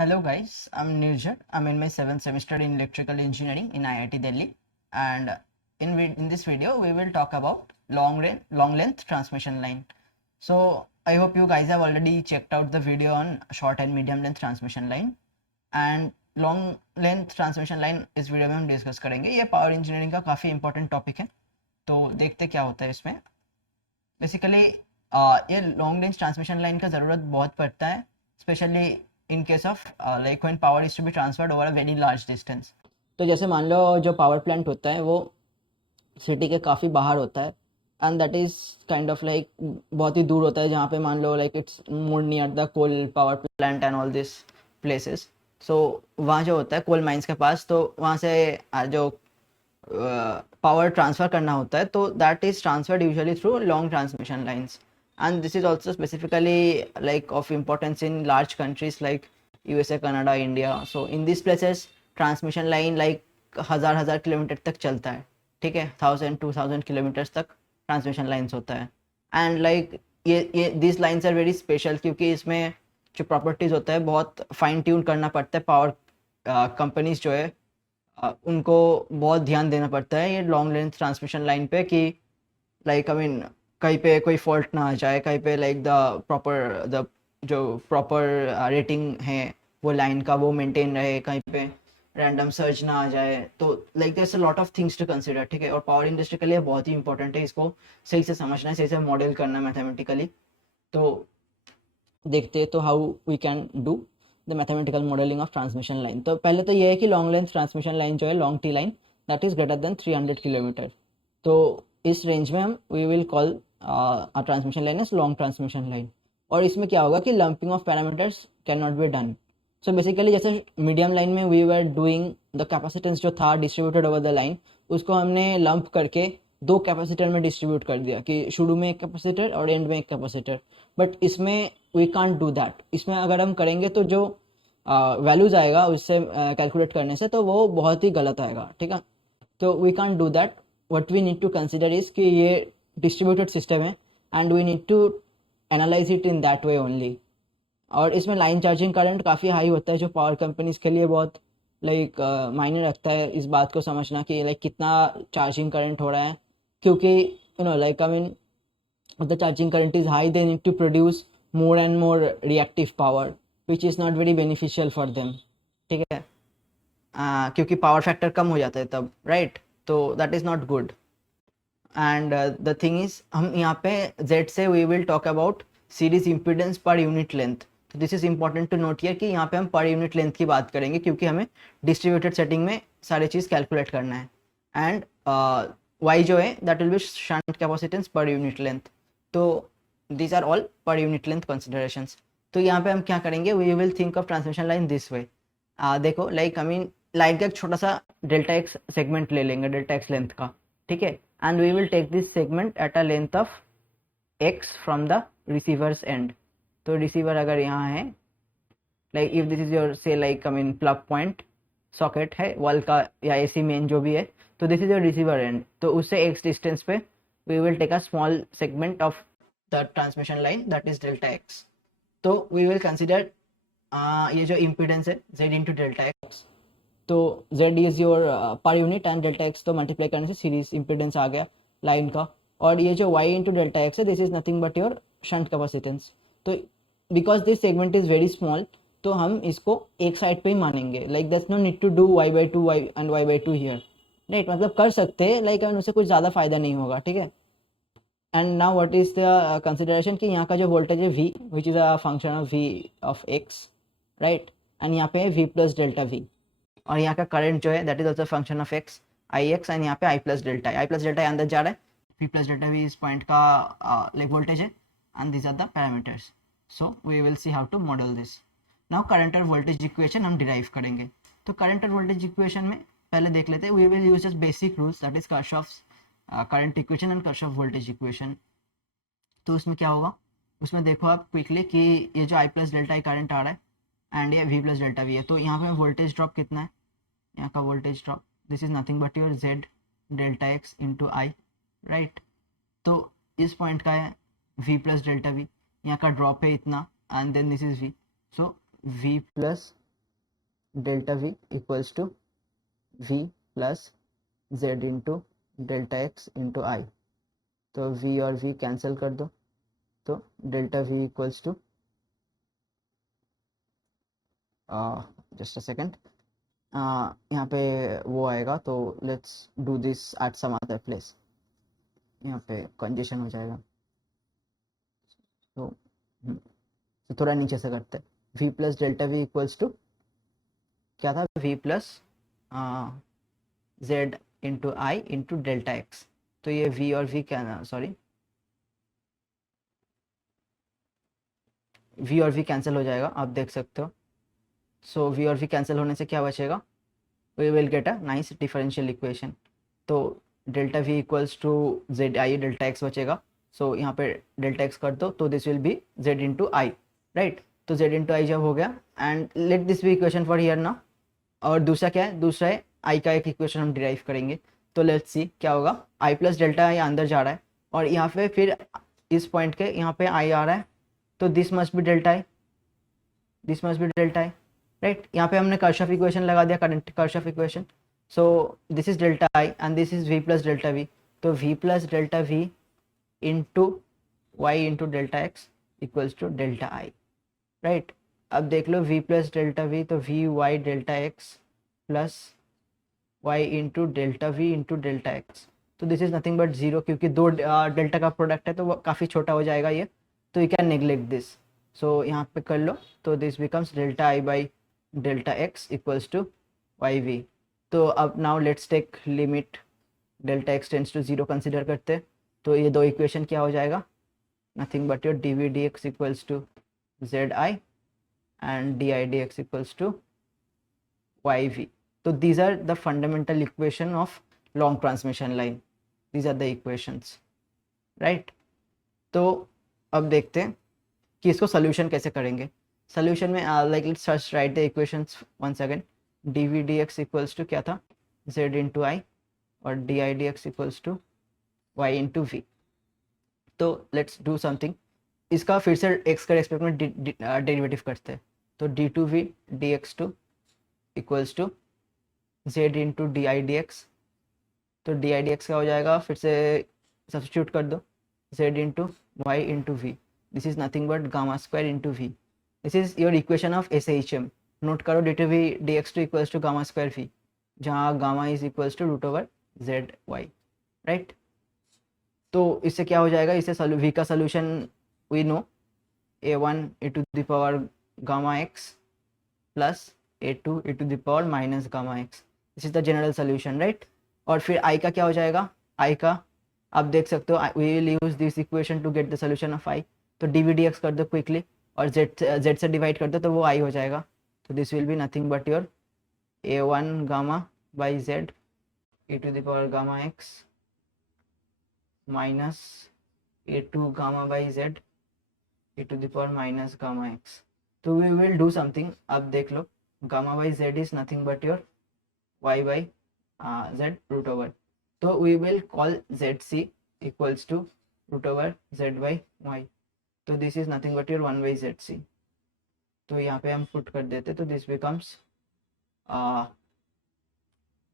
Hello guys, I'm Nirjan. I'm in my 7th semester in electrical engineering in IIT Delhi, and in this video we will talk about long length transmission line. So I hope you guys have already checked out the video on short and medium length transmission line, and long length transmission line इस video में हम discuss करेंगे। ये power engineering का काफ़ी important topic है, तो देखते क्या होता है इसमें। बेसिकली ये लॉन्ग रेंज ट्रांसमिशन लाइन का ज़रूरत बहुत पड़ता है, specially in case of like when power is to be transferred over a very large distance. तो जैसे मान लो जो पावर प्लांट होता है वो सिटी के काफ़ी बाहर होता है, and that is kind of like बहुत ही दूर होता है, जहाँ पे मान लो like it's more near the coal power plant and all this places. So वहाँ जो होता है कोल माइंस के पास, तो वहाँ से जो पावर ट्रांसफ़र करना होता है, तो that is transferred usually through long transmission lines, and this is also specifically like of importance in large countries like USA, Canada, India. So in these places transmission line like हजार kilometre तक चलता है, ठीक है, 1000-2000 kilometres तक transmission lines होता है। And like ये this lines are very special, क्योंकि इसमें जो प्रॉपर्टीज़ होता है बहुत फाइन ट्यून करना पड़ता है। पावर कंपनीज जो है उनको बहुत ध्यान देना पड़ता है ये लॉन्ग लेंथ ट्रांसमिशन लाइन पे, कि लाइक आई मीन कहीं पे कोई फॉल्ट ना आ जाए, कहीं पे लाइक द जो प्रॉपर रेटिंग है वो लाइन का वो मेंटेन रहे, कहीं पे रैंडम सर्च ना आ जाए। तो like there is a lot of things to consider, ठीक है। और पावर इंडस्ट्री के लिए बहुत ही इंपॉर्टेंट है, इसको सही से समझना है, सही से मॉडल करना है मैथमेटिकली। तो देखते तो how we can do the mathematical modelling of transmission line. तो पहले तो ये है कि लॉन्ग लेंथ ट्रांसमिशन लाइन जो है, long T line, that is greater than 300 kilometre. तो इस रेंज में हम we will call a transmission line is long transmission line। और इसमें क्या होगा कि lumping of parameters can not be done. So basically जैसे मीडियम लाइन में we were doing the capacitance जो था डिस्ट्रीब्यूटेड ओवर द लाइन, उसको हमने लंप करके दो कैपेसिटर में डिस्ट्रीब्यूट कर दिया, कि शुरू में एक कैपेसिटर और एंड में एक कैपेसिटर। बट इसमें वी कांट डू दैट। इसमें अगर हम करेंगे तो जो वैल्यूज आएगा उससे कैलकुलेट करने से, तो वो बहुत ही गलत आएगा, ठीक है। तो we can't do that. What we need to consider is कि ये डिस्ट्रीब्यूटेड सिस्टम है, and we need to analyse it in that way only. और इसमें लाइन चार्जिंग करंट काफ़ी हाई होता है, जो पावर कंपनीज के लिए बहुत लाइक मायने रखता है इस बात को समझना कि लाइक कितना चार्जिंग करंट हो रहा है, क्योंकि you know like I mean the charging current is high, they need to produce more and more reactive power which is not very beneficial for them, ठीक है। क्योंकि पावर फैक्टर कम हो जाता है तब, राइट। तो that is not good. And the thing is, हम यहाँ पे Z से we will talk about series impedance per unit length. तो this is important to note here कि यहाँ पे हम पर यूनिट लेंथ की बात करेंगे, क्योंकि हमें डिस्ट्रीब्यूटेड सेटिंग में सारी चीज़ कैलकुलेट करना है। एंड Y जो है that will be shunt capacitance per unit length. तो these are all per unit length considerations. तो यहाँ पे हम क्या करेंगे, we will think of transmission line this way. देखो लाइक आई मीन लाइन का एक छोटा सा डेल्टा एक्स सेगमेंट ले लेंगे, डेल्टा एक्स लेंथ का, ठीक है। And we will take this segment at a length of x from the receiver's end। तो receiver अगर यहाँ है, like if this is your say like I mean plug point socket है wall का या AC main जो भी है, तो this is your receiver end। तो उससे x distance पे we will take a small segment of the transmission line that is delta x। तो we will consider ये जो impedance है z into delta x। तो Z is your per unit, and delta x तो multiply करने से series impedance आ गया line का। और ये जो Y इंटू डेल्टा एक्स है, this is nothing but your shunt capacitance. तो because this segment is very small, तो हम इसको एक साइड पे ही मानेंगे, like that's no need to do y/2 y and y/2 here, right. मतलब कर सकते हैं, लाइक उससे कुछ ज़्यादा फायदा नहीं होगा, ठीक है। And now what is the consideration कि यहाँ का जो वोल्टेज है V, which is a function of V of x, right. And यहाँ पे है V प्लस डेल्टा V। और यहाँ का करंट जो है that is also function of x, I x, and यहाँ पे आई प्लस डेल्टा अंदर जा रहा है, वी प्लस डेल्टा वी इस पॉइंट का लाइक वोल्टेज है, and this are the parameters. So we will see how to model this. Now current और वोल्टेज इक्वेशन हम डिराइव करेंगे। तो करंट और वोल्टेज इक्वेशन में पहले देख लेते हैं, we will use just basic rules, that is Kirchhoff's current equation and Kirchhoff voltage equation. तो उसमें क्या होगा, उसमें देखो आप क्विकली कि ये जो आई प्लस डेल्टा करंट आ रहा है एंड ये वी प्लस डेल्टा वी है, तो यहाँ पे वोल्टेज ड्रॉप कितना है, यहाँ का voltage drop this is nothing but your Z delta x into I, right. तो इस पॉइंट का है V प्लस डेल्टा वी, यहाँ का ड्रॉप है इतना, and then this is V। So V plus delta V equals to V plus Z into delta x into I. तो V और वी कैंसिल कर दो, तो delta V equals to just a second, यहाँ पे वो आएगा, तो let's do this at some other place, यहाँ पे कंजेशन हो जाएगा। तो तो थोड़ा नीचे से करते हैं। V plus delta V equals to क्या था, V plus Z into I into delta x. तो ये वी और वी क्या, सॉरी, वी और वी कैंसिल हो जाएगा, आप देख सकते हो। सो वी और वी कैंसिल होने से क्या बचेगा, we will get a nice differential equation. तो delta V equals to Z I delta x बचेगा। सो यहाँ पे डेल्टा एक्स कर दो, तो this will be Z into I, right. तो जेड इंटू आई जब हो गया, and let this be equation for here ना। और दूसरा क्या है, दूसरा है आई का एक इक्वेशन हम डिराइव करेंगे। तो लेट्स सी क्या होगा, आई प्लस डेल्टा आई अंदर जा रहा है, और यहाँ पे फिर इस पॉइंट के यहाँ पे आई आ रहा है, तो this must be delta I, this must be delta I, right. यहाँ पे हमने कर्शफ इक्वेशन लगा दिया, current Kirchhoff equation. So this is delta I and this is V plus delta V. तो V plus delta V into Y into delta x equals to delta I, right. अब देख लो V plus delta V, तो V Y delta x plus Y into delta V into delta x. तो this is nothing but zero, क्योंकि दो delta का product है तो वो काफ़ी छोटा हो जाएगा ये, तो you can neglect this. So यहाँ पे कर लो, तो this becomes delta I by delta x equals to y v. तो अब now let's take limit delta x tends to zero consider करते हैं। तो ये दो इक्वेशन क्या हो जाएगा, nothing but your d v d x equals to Z I and di dx equals to yv. So these are the fundamental equation of long transmission line. These are the equations, right? तो अब देखते हैं कि इसको solution कैसे करेंगे। Solution में like let's first write the equations once again. D v d x equals to क्या था, z इंटू आई, और d I d x equals to y into v. तो लेट्स डू समथिंग, इसका फिर से x का respect में derivative करते हैं। तो d two V d x two equals to Z into d I d x. तो डी आई डी एक्स का हो जाएगा, फिर से सब्सटीट्यूट कर दो, Z into Y into V. This is nothing but gamma square into V. This is your equation of S H M. Note करो d two V d x two equals to gamma square V, जहाँ gamma is equals to root over z y, right. तो इससे क्या हो जाएगा, इससे v का solution we know, a1 e to the power gamma x plus a2 e to the power minus gamma x. This is the general solution, right. और फिर i का क्या हो जाएगा, i का आप देख सकते हो, we will use this equation to get the solution of i। तो dvdx कर दो क्विकली, और z से डिवाइड कर दो तो वो i हो जाएगा। तो this will be nothing but your a1 gamma by z e to the power gamma x minus a2 gamma by z e to the power minus gamma x. तो we will do something, अब देख लो, gamma by z is nothing but your y by z root over. तो we will call zc equals to root over z by y. तो this is nothing but your 1 by zc. तो यहाँ पे हम put कर देते, तो this becomes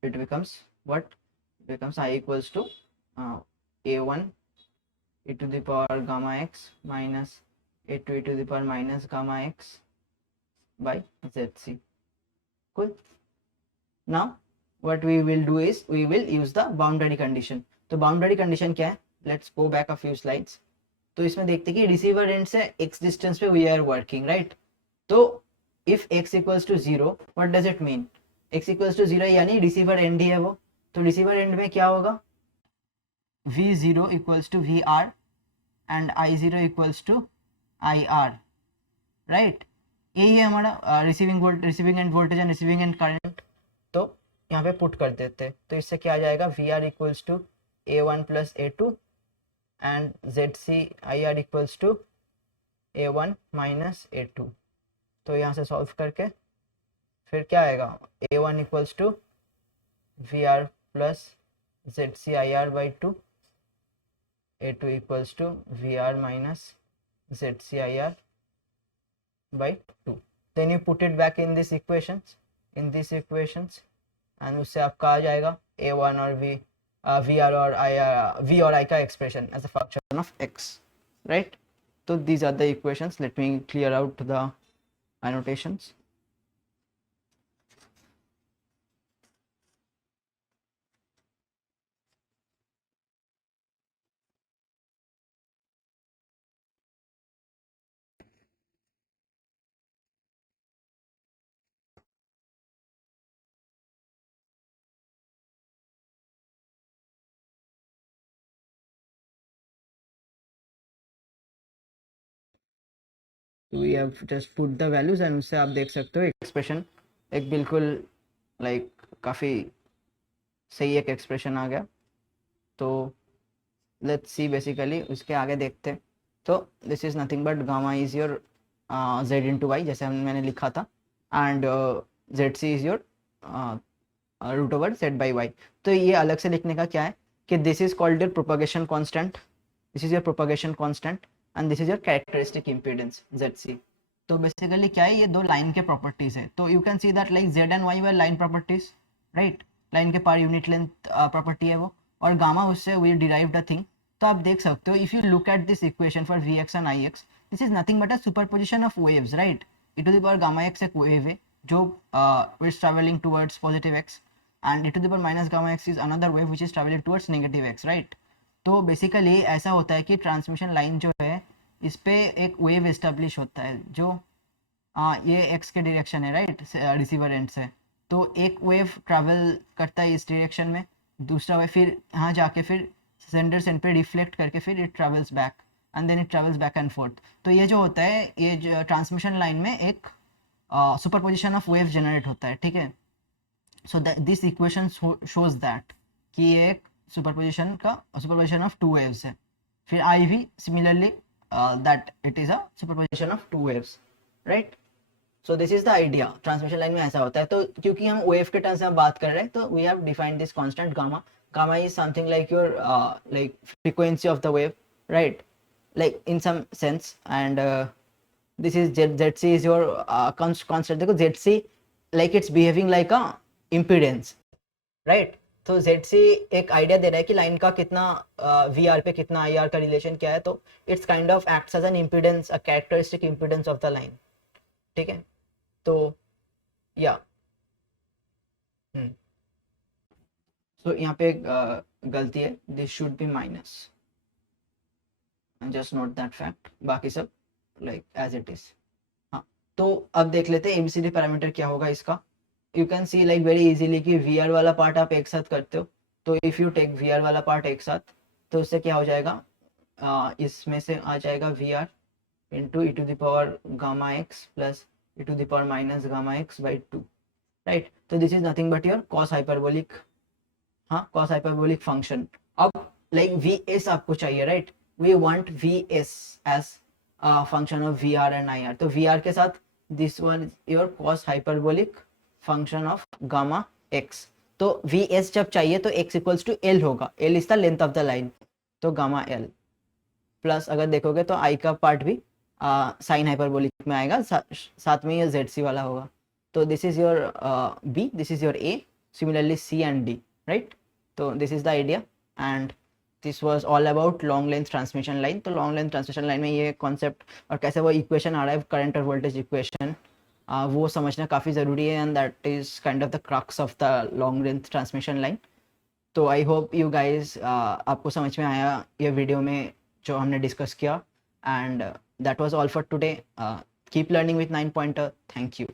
it becomes what, it becomes I equals to a1 e to the power gamma x minus a2 e to the power minus gamma x by zc. Cool. Now what we will do is we will use the boundary condition. तो boundary condition क्या है, let's go back a few slides. तो इसमें देखते हैं कि receiver and से x distance पे we are working, right? तो if x equals to 0, what does it mean? x equals to 0 यानी रिसीवर एंड ही है वो, तो रिसीवर एंड में क्या होगा, v0 equals to vr and i0 equals to ir, right. यही है हमारा receiving end voltage and receiving end current. तो यहाँ पे पुट कर देते हैं, तो इससे क्या आ जाएगा, v r equals to a1 plus a2 and zc ir equals to a1 minus a2। तो यहाँ से सॉल्व करके फिर क्या आएगा, a1 equals to v r plus zc ir by 2, a2 equals to vr minus zcir by 2. Then you put it back in this equations, in this equations and उससे आपका आ जाएगा a1 और वी आर और I का expression as a function of x, right. तो these are the equations. Let me clear out the annotations. We have just put the values and उससे आप देख सकते हो एक्सप्रेशन एक बिल्कुल लाइक काफ़ी सही एक एक्सप्रेशन आ गया. तो लेट्स सी बेसिकली उसके आगे देखते हैं. तो this is nothing but gamma is your z into y जैसे मैंने लिखा था and z c is your root over z by y. तो ये अलग से लिखने का क्या है कि this is called your propagation constant, this is your propagation constant and this is your characteristic impedance z. तो बेसिकली क्या है, ये दो लाइन के प्रॉपर्टीज है. तो you can see that like Z and why were line properties, right. Line के पर यूनिट लेंथ प्रॉपर्टी है वो, और गामा उससे वी डिराइव द थिंग. तो आप देख सकते हो if you look at this equation for v x and I x, this is nothing but a superposition of waves, right. e to the power gamma x एक wave है जो is travelling towards positive x and e to the power minus gamma x is another wave which is traveling towards negative x, right. तो basically ऐसा होता है कि transmission line जो है इस पे एक वेव एस्टेब्लिश होता है जो ये x के डायरेक्शन है, राइट, रिसीवर एंड से. तो एक वेव ट्रैवल करता है इस डायरेक्शन में, दूसरा वेव फिर यहाँ जाके फिर सेंडर सेंड पे रिफ्लेक्ट करके फिर it travels back and then it travels back and forth. तो ये जो होता है ये ट्रांसमिशन लाइन में एक सुपरपोजिशन ऑफ वेव जनरेट होता है, ठीक है. So that this equation shows that कि ये एक सुपरपोजिशन ऑफ टू वेव्स है. फिर आई भी similarly that it is a superposition of two waves, right. So this is the idea. Transmission line में ऐसा होता है. तो क्योंकि हम वेव के टर्म्स में बात कर रहे हैं तो we have defined this constant gamma. Gamma is something like your like frequency of the wave, right, like in some sense. And this is Z C is your constant. देखो Z C like it's behaving like a impedance, right. तो ZC एक idea दे रहा है कि line का कितना VR पे कितना IR का रिलेशन क्या है. तो it's kind of acts as an impedance, a characteristic impedance of the line, ठीक है. तो या सो यहाँ पे गलती है, this should be minus, just note that fact. बाकी सब लाइक एज इट इज. हाँ, तो अब देख लेते हैं ABCD पैरामीटर क्या होगा इसका. You can C like very easily कि VR वाला पार्ट आप एक साथ करते हो. तो इफ़ यू टेक VR वाला पार्ट एक साथ तो उससे क्या हो जाएगा, इसमें से आ जाएगा VR into e to the power gamma x plus e to the power minus gamma x by 2, right. तो this is nothing but your cos hyperbolic, हाँ, कॉस हाइपरबोलिक फंक्शन. अब लाइक VS आपको चाहिए, right. We want VS as function of VR and IR. तो VR के साथ this one is your cos hyperbolic function of gamma x. तो VS जब चाहिए तो x इक्वल्स टू L होगा. L is the length of the line, तो gamma L plus अगर देखोगे तो I का पार्ट भी साइन हाइपरबोलिक में आएगा, साथ में ये ZC वाला होगा. तो this is your B, this is your A, similarly C and D, right. तो this is the idea and this was all about long length transmission line. तो लॉन्ग लेंथ ट्रांसमिशन लाइन में ये concept और कैसे वो equation आ रहा है, current और वोल्टेज इक्वेशन, वो समझना काफ़ी ज़रूरी है. And that is kind of the crux of the long range transmission line. तो आई होप यू गाइज आपको समझ में आया ये वीडियो में जो हमने डिस्कस किया. And that was all for today. Keep learning with 9 pointer. Thank you.